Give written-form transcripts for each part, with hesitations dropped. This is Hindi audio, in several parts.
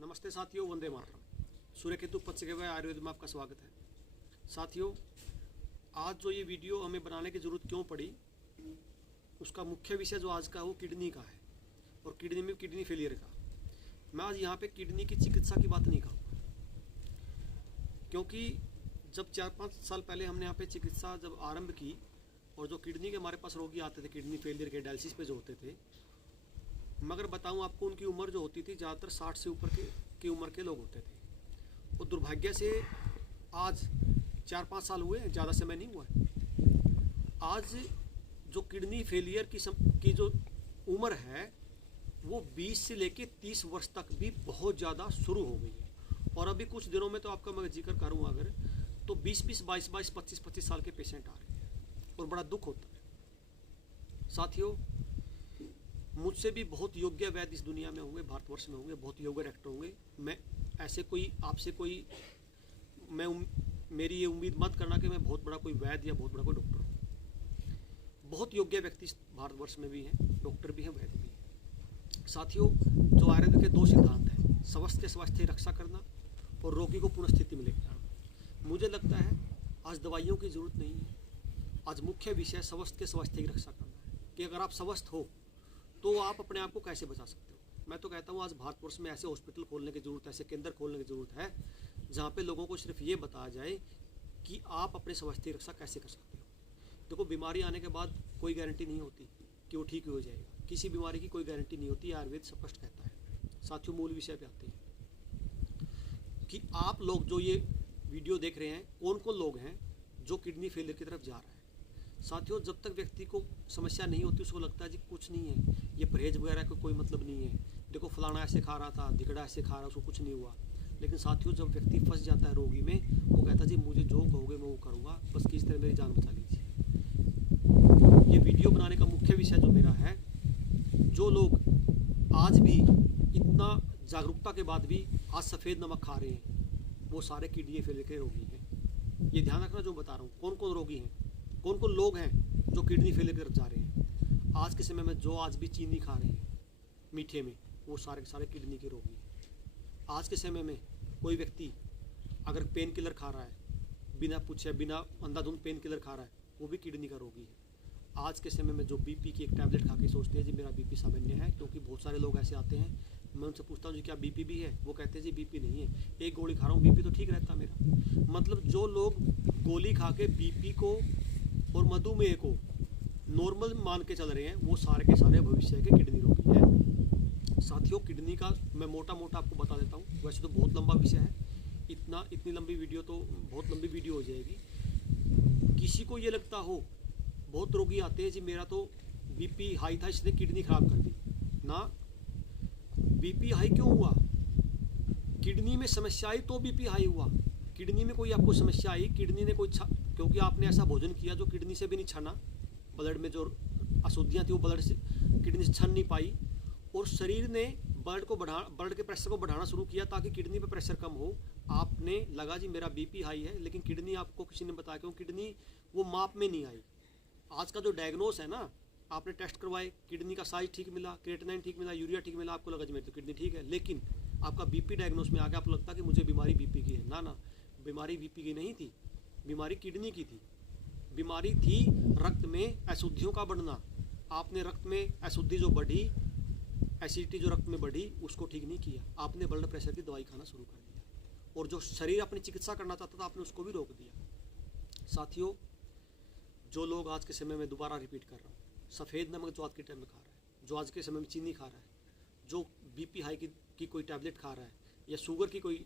नमस्ते साथियों, वंदे मातरम। सूर्य केतु पद से हुए आयुर्वेद में आपका स्वागत है। साथियों, आज जो ये वीडियो हमें बनाने की ज़रूरत क्यों पड़ी, उसका मुख्य विषय जो आज का वो किडनी का है और किडनी में किडनी फेलियर का। मैं आज यहाँ पे किडनी की चिकित्सा की बात नहीं कहूँगा, क्योंकि जब 4-5 साल पहले हमने यहाँ पे चिकित्सा जब आरंभ की और जो किडनी के हमारे पास रोगी आते थे, किडनी फेलियर के डायलिसिस पे जो होते थे, मगर बताऊं आपको, उनकी उम्र जो होती थी ज़्यादातर 60 से ऊपर की उम्र के लोग होते थे। और दुर्भाग्य से आज 4-5 साल हुए, ज़्यादा समय नहीं हुआ है, आज जो किडनी फेलियर की जो उम्र है वो 20 से लेके 30 वर्ष तक भी बहुत ज़्यादा शुरू हो गई है। और अभी कुछ दिनों में तो आपका मैं जिक्र करूँ अगर, तो 20-20, 22-22, 25-25 साल के पेशेंट आ रहे हैं और बड़ा दुख होता है। साथियों, मुझसे भी बहुत योग्य वैद्य इस दुनिया में होंगे, भारतवर्ष में होंगे, बहुत योग्य डॉक्टर होंगे। मैं ऐसे कोई आपसे कोई मेरी ये उम्मीद मत करना कि मैं बहुत बड़ा कोई वैद्य या बहुत बड़ा कोई डॉक्टर हूँ। बहुत योग्य व्यक्ति भारतवर्ष में भी हैं, डॉक्टर भी हैं, वैद्य भी हैं। साथियों, जो आयुर्वेद के 2 सिद्धांत हैं, स्वस्थ के स्वास्थ्य की रक्षा करना और रोगी को पूर्ण स्थिति में लेकर आना। मुझे लगता है आज दवाइयों की ज़रूरत नहीं है। आज मुख्य विषय स्वस्थ के स्वास्थ्य की रक्षा करना है कि अगर आप स्वस्थ हो तो आप अपने आप को कैसे बचा सकते हो। मैं तो कहता हूँ आज भारतवर्ष में ऐसे हॉस्पिटल खोलने की ज़रूरत है, ऐसे केंद्र खोलने की ज़रूरत है जहाँ पे लोगों को सिर्फ ये बताया जाए कि आप अपने स्वास्थ्य की रक्षा कैसे कर सकते हो। देखो, बीमारी आने के बाद कोई गारंटी नहीं होती कि वो ठीक हो जाएगा। किसी बीमारी की कोई गारंटी नहीं होती, आयुर्वेद स्पष्ट कहता है। साथियों, मूल विषय पे आते हैं कि आप लोग जो ये वीडियो देख रहे हैं, कौन कौन लोग हैं जो किडनी फेलियर की तरफ जा रहा है। साथियों, जब तक व्यक्ति को समस्या नहीं होती उसको लगता है जी कुछ नहीं है, ये परहेज वगैरह का कोई मतलब नहीं है, देखो फलाना ऐसे खा रहा था, धिकड़ा ऐसे खा रहा, उसको कुछ नहीं हुआ। लेकिन साथियों, जब व्यक्ति फंस जाता है रोगी में, वो कहता है जी मुझे जो कहोगे मैं वो करूँगा, बस किस तरह मेरी जान बचा लीजिए। ये वीडियो बनाने का मुख्य विषय जो मेरा है, जो लोग आज भी इतना जागरूकता के बाद भी आज सफ़ेद नमक खा रहे हैं, वो सारे किडनी फेलियर के रोगी हैं। ये ध्यान रखना जो बता रहा हूँ, कौन कौन रोगी हैं, कौन कौन लोग हैं जो किडनी फेलियर की तरफ जा रहे हैं। आज के समय में जो आज भी चीनी खा रहे हैं मीठे में, वो सारे के सारे किडनी के रोगी हैं। आज के समय में कोई व्यक्ति अगर पेन किलर खा रहा है, बिना पूछे बिना अंधाधुंध पेन किलर खा रहा है, वो भी किडनी का रोगी है। आज के समय में जो बीपी की एक टैबलेट खा के सोचते हैं जी मेरा बीपी सामान्य है, क्योंकि बहुत सारे लोग ऐसे आते हैं, मैं उनसे पूछता हूँ जी क्या बीपी भी है, वो कहते हैं जी बीपी नहीं है, एक गोली खा रहा हूँ बीपी तो ठीक रहता मेरा। मतलब जो लोग गोली खा के बीपी को और मधुमेह को नॉर्मल मान के चल रहे हैं, वो सारे के सारे भविष्य के किडनी रोगी हैं। साथियों, किडनी का मैं मोटा मोटा आपको बता देता हूँ, वैसे तो बहुत लंबा विषय है, इतनी लंबी वीडियो तो बहुत लंबी वीडियो हो जाएगी। किसी को ये लगता हो, बहुत रोगी आते हैं जी मेरा तो बीपी हाई था इसने किडनी खराब कर दी ना। बीपी हाई क्यों हुआ? किडनी में समस्या आई तो बीपी हाई हुआ। किडनी में कोई आपको समस्या आई, किडनी ने कोई क्योंकि आपने ऐसा भोजन किया जो किडनी से भी नहीं छना, ब्लड में जो अशुद्धियाँ थी वो ब्लड से किडनी से छन नहीं पाई, और शरीर ने ब्लड के प्रेशर को बढ़ाना शुरू किया ताकि किडनी पे प्रेशर कम हो। आपने लगा जी मेरा बीपी हाई है, लेकिन किडनी आपको किसी ने बताया क्यों किडनी वो माप में नहीं आई। आज का जो डायग्नोस है ना, आपने टेस्ट करवाए, किडनी का साइज ठीक मिला, क्रिएटिनिन ठीक मिला, यूरिया ठीक मिला, आपको लगा जी मेरी तो किडनी ठीक है, लेकिन आपका बीपी डायग्नोस में आ गया, आपको लगता कि मुझे बीमारी बीपी की है। ना, बीमारी बीपी की नहीं थी, बीमारी किडनी की थी। बीमारी थी रक्त में अशुद्धियों का बढ़ना। आपने रक्त में अशुद्धि जो बढ़ी, एसिडिटी जो रक्त में बढ़ी, उसको ठीक नहीं किया, आपने ब्लड प्रेशर की दवाई खाना शुरू कर दिया, और जो शरीर अपनी चिकित्सा करना चाहता था आपने उसको भी रोक दिया। साथियों, जो लोग आज के समय में, दोबारा रिपीट कर रहा हूँ, सफ़ेद नमक जो आज के टाइम में खा रहा है, जो आज के समय में चीनी खा रहा है, जो बीपी हाई की कोई टैबलेट खा रहा है, या शुगर की कोई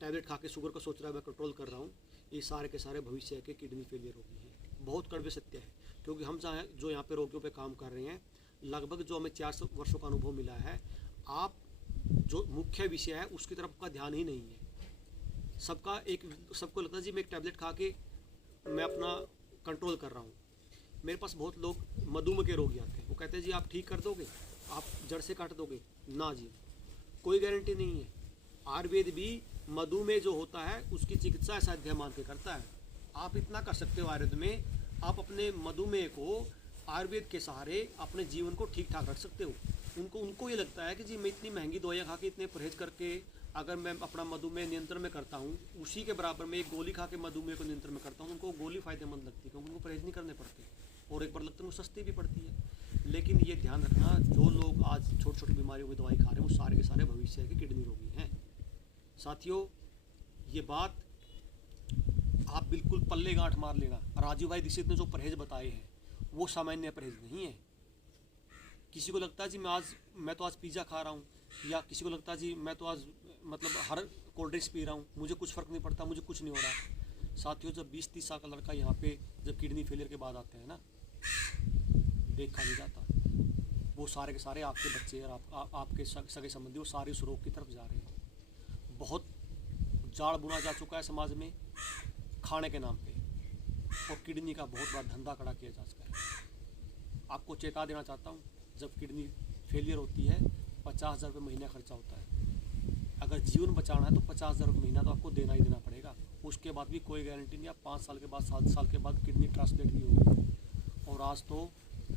टैबलेट खा के शुगर को सोच रहा है मैं कंट्रोल कर रहा हूँ, ये सारे के सारे भविष्य के किडनी फेलियर रोगी हैं। बहुत कड़वे सत्य है, क्योंकि हम जो यहाँ पे रोगियों पे काम कर रहे हैं, लगभग जो हमें 4 वर्षों का अनुभव मिला है, आप जो मुख्य विषय है उसकी तरफ का ध्यान ही नहीं है। सबको लगता है जी मैं एक टैबलेट खा के मैं अपना कंट्रोल कर रहा हूँ। मेरे पास बहुत लोग मधुमेह के रोगी आते हैं, वो कहते हैं जी आप ठीक कर दोगे, आप जड़ से काट दोगे। ना जी, कोई गारंटी नहीं है। आयुर्वेद भी मधुमेह जो होता है उसकी चिकित्सा असाध्य मान के करता है। आप इतना कर सकते हो आयुर्वेद में, आप अपने मधुमेह को आयुर्वेद के सहारे अपने जीवन को ठीक ठाक रख सकते हो। उनको उनको ये लगता है कि जी मैं इतनी महंगी दवाइयाँ खा के इतने परहेज करके अगर मैं अपना मधुमेह नियंत्रण में करता हूँ, उसी के बराबर में एक गोली खा के मधुमेह को नियंत्रण में करता हूँ, उनको गोली फ़ायदेमंद लगती है क्योंकि उनको परहेज नहीं करने पड़ते, और एक बार लगता है वो सस्ती भी पड़ती है। लेकिन ये ध्यान रखना, जो लोग आज छोटी छोटी बीमारियों की दवाई खा रहे हैं वो सारे के सारे भविष्य के किडनी रोगी हैं। साथियों, ये बात आप बिल्कुल पल्ले गांठ मार लेना। राजू भाई दीक्षित ने जो परहेज बताए हैं वो सामान्य परहेज नहीं है। किसी को लगता है जी मैं तो आज पिज़्ज़ा खा रहा हूँ, या किसी को लगता है जी मैं तो आज मतलब हर कोल्ड ड्रिंक्स पी रहा हूँ, मुझे कुछ फ़र्क नहीं पड़ता, मुझे कुछ नहीं हो रहा। साथियों, जब 20-30 साल का लड़का यहाँ पे जब किडनी फेलियर के बाद आते हैं ना, देखा नहीं जाता, वो सारे के सारे आपके बच्चे और आपके सगे संबंधी वो सारे उस रोग की तरफ जा रहे हैं। बहुत जाड़ बुना जा चुका है समाज में खाने के नाम पे, और किडनी का बहुत बड़ा धंधा खड़ा किया जा चुका है। आपको चेता देना चाहता हूँ, जब किडनी फेलियर होती है 50,000 रुपये महीना खर्चा होता है। अगर जीवन बचाना है तो 50,000 रुपये महीना तो आपको देना ही देना पड़ेगा। उसके बाद भी कोई गारंटी नहीं, आप 5 साल के बाद 7 साल के बाद किडनी ट्रांसप्लांट भी होगी। और आज तो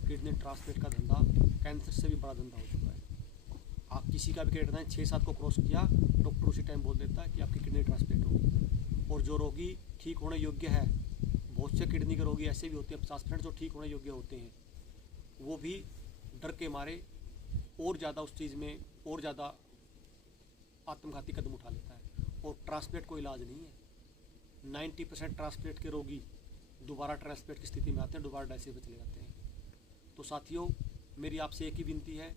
किडनी ट्रांसप्लांट का धंधा कैंसर से भी बड़ा धंधा हो चुका है। आप किसी का भी क्रिएटिनिन 6-7 को क्रॉस किया, डॉक्टर उसी टाइम बोल देता है कि आपकी किडनी ट्रांसप्लांट होगी। और जो रोगी ठीक होने योग्य है, बहुत से किडनी के रोगी ऐसे भी होते हैं 50% जो ठीक होने योग्य होते हैं, वो भी डर के मारे और ज़्यादा उस चीज़ में और ज़्यादा आत्मघाती कदम उठा लेता है। और ट्रांसप्लांट कोई इलाज नहीं है। 90% ट्रांसप्लांट के रोगी दोबारा ट्रांसप्लांट की स्थिति में आते हैं, दोबारा डायलिसिस पे चले जाते हैं। तो साथियों, मेरी आपसे एक ही विनती है,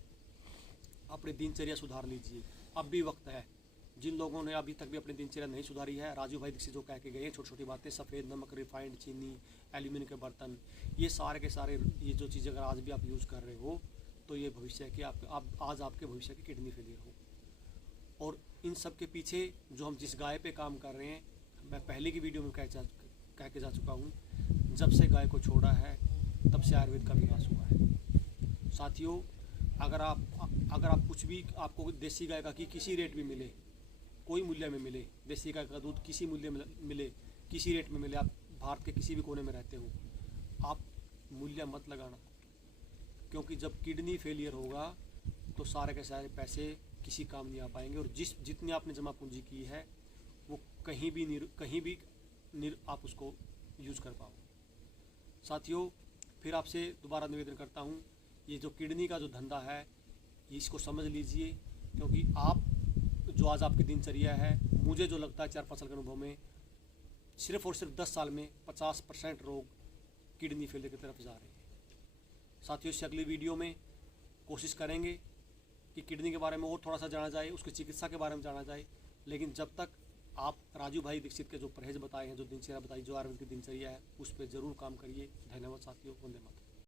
अपनी दिनचर्या सुधार लीजिए, अब भी वक्त है। जिन लोगों ने अभी तक भी अपनी दिनचर्या नहीं सुधारी है, राजू भाई दीक्षित जो कह के गए, छोटी छोटी बातें, सफ़ेद नमक, रिफाइंड चीनी, एल्यूमिनियम के बर्तन, ये सारे के सारे ये जो चीज़ अगर आज भी आप यूज़ कर रहे हो तो ये भविष्य है कि आप आज आपके भविष्य की किडनी फेलियर हो। और इन सब के पीछे जो हम जिस गाय पे काम कर रहे हैं, मैं पहले की वीडियो में कह के जा चुका हूँ, जब से गाय को छोड़ा है तब से आयुर्वेद का विकास हुआ है। साथियों, अगर आप कुछ भी आपको देसी गाय का किसी रेट भी मिले, कोई मूल्य में मिले, देसी गाय का दूध किसी मूल्य में मिले, किसी रेट में मिले, आप भारत के किसी भी कोने में रहते हो, आप मूल्य मत लगाना। क्योंकि जब किडनी फेलियर होगा तो सारे के सारे पैसे किसी काम नहीं आ पाएंगे, और जितनी आपने जमा पूंजी की है वो कहीं भी आप उसको यूज़ कर पाओ। साथियों, फिर आपसे दोबारा निवेदन करता हूँ, ये जो किडनी का जो धंधा है इसको समझ लीजिए, क्योंकि आप जो आज आपकी दिनचर्या है, मुझे जो लगता है 4-5 साल के अनुभव में सिर्फ और सिर्फ 10 साल में 50% रोग किडनी फेलियर की तरफ जा रहे हैं। साथियों, इस अगली वीडियो में कोशिश करेंगे कि किडनी के बारे में और थोड़ा सा जाना जाए, उसकी चिकित्सा के बारे में जाना जाए। लेकिन जब तक आप राजू भाई दीक्षित के जो परहेज बताए हैं, जो दिनचर्या बताई, जो आयुर्वेद की दिनचर्या है, उस पर ज़रूर काम करिए। धन्यवाद साथियों, वंदे मातरम।